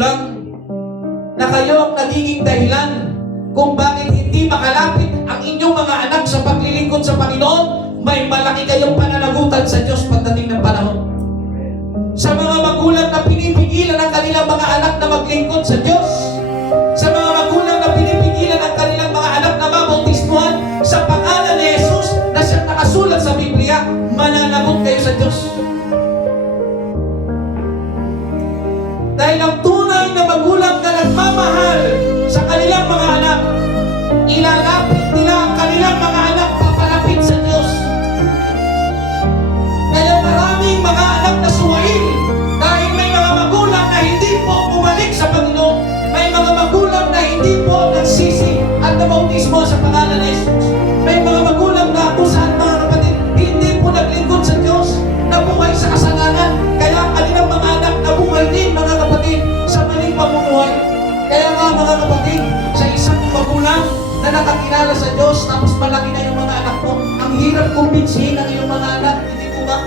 magulang na kayo ang nagiging dahilan kung bakit hindi makalapit ang inyong mga anak sa paglilingkod sa Panginoon, may malaki kayong pananagutan sa Diyos pagdating ng panahon. Sa mga magulang na pinipigilan ang kanilang mga anak na maglingkod sa Diyos, sa mga magulang na pinipigilan ang kanilang mga anak na mabautismuhan sa pangalan ni Jesus na siyang nakasulat sa Biblia, mananagot kayo sa Diyos. Dahil ang tunay na magulang na nagmamahal sa kanilang mga anak, ilalapit nila ang kanilang mga anak papalapit sa Diyos. Kaya maraming mga anak na suwail dahil may mga magulang na hindi po bumalik sa Panginoon, may mga magulang na hindi po nagsisi at nabautismo sa pangalan ni Jesus, may mga magulang na kung saan mga kapatid hindi po naglingkod sa Diyos, nabuhay sa kasalanan, kaya ang kanilang mga anak nabuhay din mga kapatid sa maling pamumuhay. Kaya nga mga kapatid, sa isang magulang na nakakilala sa Diyos tapos malaki na yung mga anak mo, ang hirap kumbinsihin ang iyong mga anak, hindi po ba?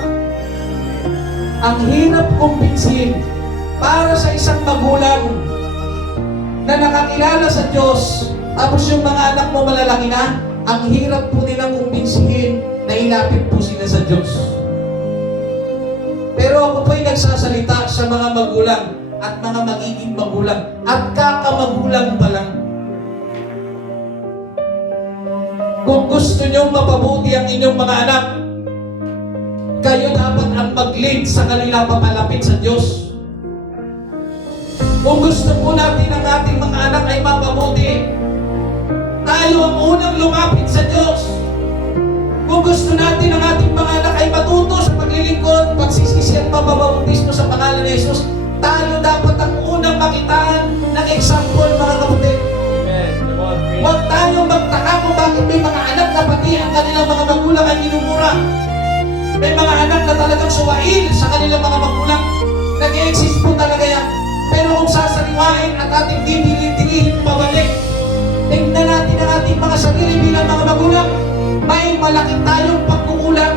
Ang hirap kumbinsihin para sa isang magulang na nakakilala sa Diyos tapos yung mga anak mo malalaki na, ang hirap po nilang kumbinsihin na ilapit po sila sa Diyos. Pero ako po'y nagsasalita sa mga magulang at mga magiging magulang at kakamagulang pa lang. Kung gusto nyo mapabuti ang inyong mga anak, kayo dapat ang mag-lead sa kanila papalapit sa Diyos. Kung gusto po natin ang ating mga anak ay mapabuti, tayo ang unang lumapit sa Diyos. Kung gusto natin ang ating mga anak ay matuto sa paglilingkod, pagsisisi at pambabautismo sa pangalan ni Jesus, tayo dapat ang unang makitaan ng example mga kapatid. Huwag tayong magtaka kung bakit may mga anak na pati ang kanilang mga magulang ay minumura. May mga anak na talagang suwail sa kanilang mga magulang. Nag-i-exist po talaga yan. Pero kung sasariwain at ating didilihin pabalik, tingnan natin ang ating mga sarili bilang mga magulang. May malaki tayong pagkukulang.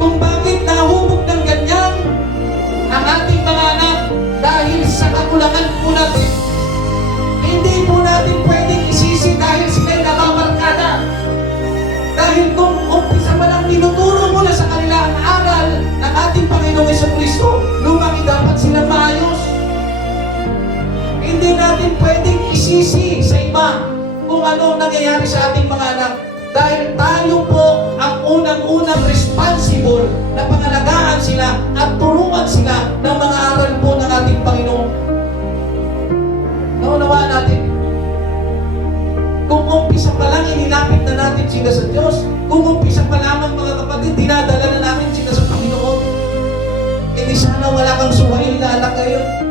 Kung bakit nahubog ng ganyan ang ating mga anak dahil sa kakulangan po natin, hindi po natin pwedeng isisi dahil sila'y namamarkada. Dahil kung umpisa pa lang tinuturo mo na sa kanila ang aral ng ating Panginoong Jesucristo, lumaki dapat silang maayos. Hindi natin pwedeng isisi sa iba kung ano nangyayari sa ating mga anak. Dahil tayo po ang unang-unang responsible na pangalagaan sila at turuan sila ng mga aral po ng ating Panginoon. Naunawaan natin. Kung umpisa pa lang inilapit na natin sila sa Diyos, kung umpisa pa lamang mga kapatid, dinadala na namin sila sa Panginoon, hindi sana wala kang suwail na anak ngayon.